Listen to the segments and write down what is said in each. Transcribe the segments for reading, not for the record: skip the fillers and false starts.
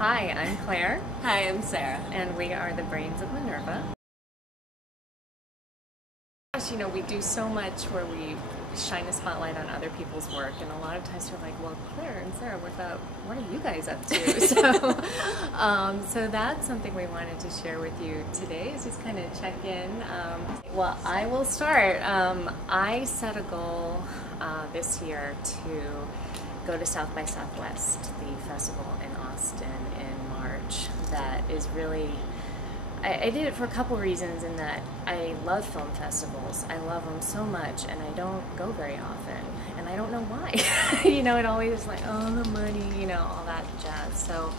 Hi, I'm Claire, Hi, I'm Sarah. and we are the brains of Minerva. You know, we do so much where we shine a spotlight on other people's work, and a lot of times we're like, well, Claire and Sarah, what are you guys up to? So that's something we wanted to share with you today, is just kind of check in. Well, I will start. I set a goal this year to go to South by Southwest, the festival in Austin in March. That is really, I did it for a couple reasons, in that I love film festivals. I love them so much, and I don't go very often, and I don't know why. You know, it always is like, oh, the money, you know, all that jazz. So,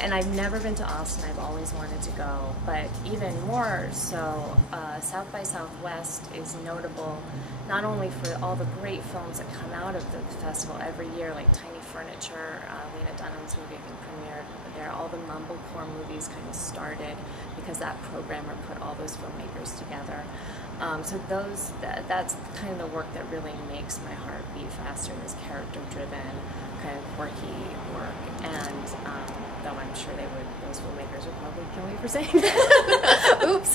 and I've never been to Austin. I've always wanted to go, but even more so, South by Southwest is notable not only for all the great films that come out of the festival every year, like Tiny Furniture, Lena Dunham's movie, I think, premiered there. All the mumblecore movies kind of started because that programmer put all those filmmakers together. So that's kind of the work that really makes my heart beat faster, is character-driven, kind of quirky work. And though I'm sure those filmmakers would probably kill me for saying that. Oops.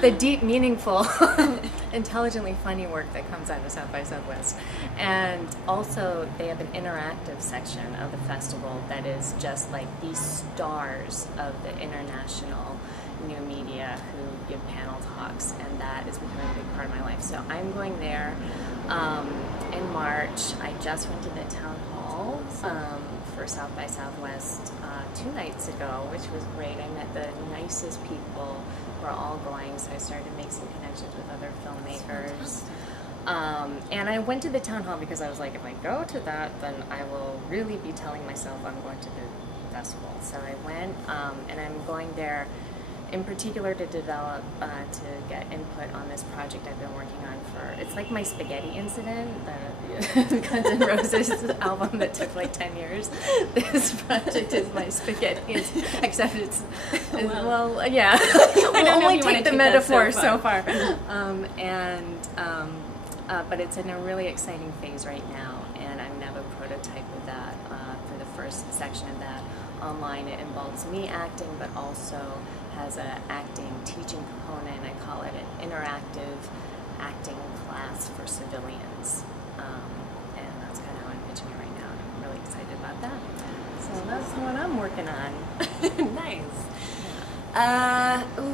The deep, meaningful, intelligently funny work that comes out of South by Southwest. And also, they have an interactive section of the festival that is just like these stars of the international new media who give panel talks, and that is becoming a big part of my life. So I'm going there in March. I just went to the town hall for South by Southwest 2 nights ago, which was great. I met the nicest people who are all going, so I started to make some connections with other filmmakers. And I went to the town hall because I was like, if I go to that, then I will really be telling myself I'm going to the festival. So I went, and I'm going there in particular to develop, to get input on this project I've been working on for, it's like my spaghetti incident, the Guns N' Roses album that took like 10 years. This project is my spaghetti, except it's, well, yeah. I don't only take the metaphor so far. But it's in a really exciting phase right now, and I'm now a prototype of that for the first section of that online. It involves me acting, but also has an acting teaching component. I call it an interactive acting class for civilians, and that's kind of how I'm pitching it right now. I'm really excited about that. So that's what I'm working on. Nice.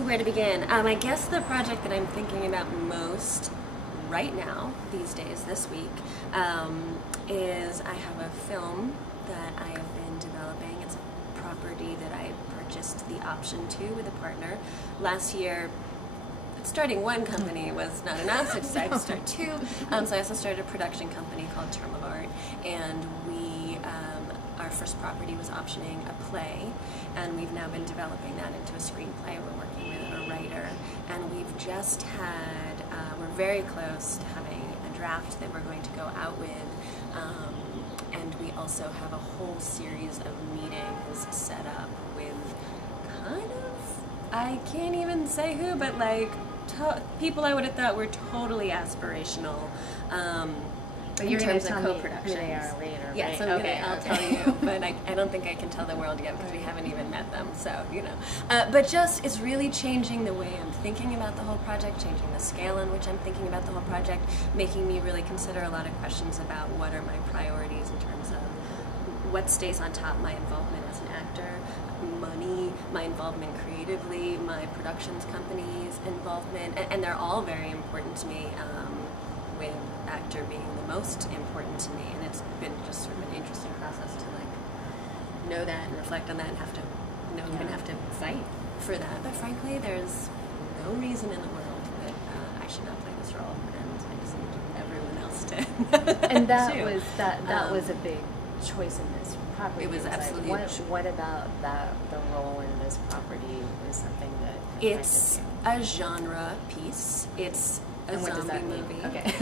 Where to begin? I guess the project that I'm thinking about most right now, these days, this week, is I have a film that I have been developing. It's a property that I purchased the option to with a partner. Last year, starting one company was not enough, so I decided to start two. So I also started a production company called Term of Art, and our first property was optioning a play, and we've now been developing that into a screenplay. We're working with a writer, and we've just had, we're very close to having a draft that we're going to go out with, and we also have a whole series of meetings set up with kind of, I can't even say who, but like people I would have thought were totally aspirational. But in you're terms of going to tell me co-productions. who they are later, Yes, right? I'll tell you, but I don't think I can tell the world yet because we haven't even met them, so, you know. But just, it's really changing the way I'm thinking about the whole project, changing the scale in which I'm thinking about the whole project, making me really consider a lot of questions about what are my priorities in terms of what stays on top, my involvement as an actor, money, my involvement creatively, my productions company's involvement, and they're all very important to me, with actor being the most important to me, and it's been just sort of an interesting process to like know that and reflect on that and have to, you know, even have to fight for that. But frankly, there's no reason in the world that I should not play this role, and I just need everyone else to. And that was a big choice in this property. It was absolutely. Like, what about the role in this property was something that it's a genre piece. It's a zombie movie. Okay.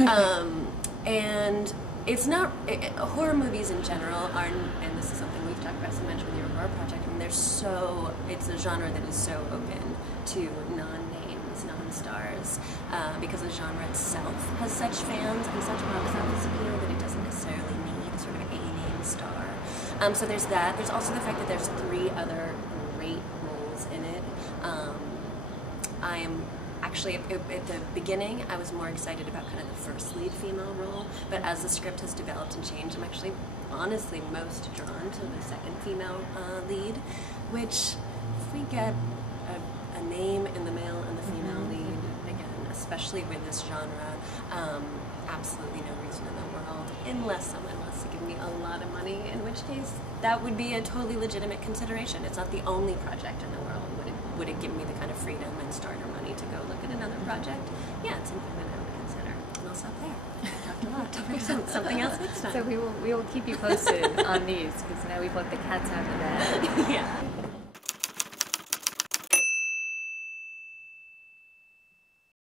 And it's not, horror movies in general are, and this is something we've talked about so much with your horror project, I mean, it's a genre that is so open to non-names, non-stars, because the genre itself has such fans and such box office appeal that it doesn't necessarily need sort of a name star. So there's that. There's also the fact that there's 3 other great roles in it. I am actually, at the beginning, I was more excited about kind of the first lead female role, but as the script has developed and changed, I'm actually honestly most drawn to the second female lead, which if we get a name in the male and the female lead, again, especially with this genre, absolutely no reason in the world, unless someone wants to give me a lot of money, in which case that would be a totally legitimate consideration. It's not the only project in the world. Would it give me the kind of freedom and starter money to go look at another project? Yeah, it's something that I would consider. And I'll stop there. I talked a lot. Talk something else next time. So we will keep you posted on these, because now we've let the cats out of the bag. Yeah.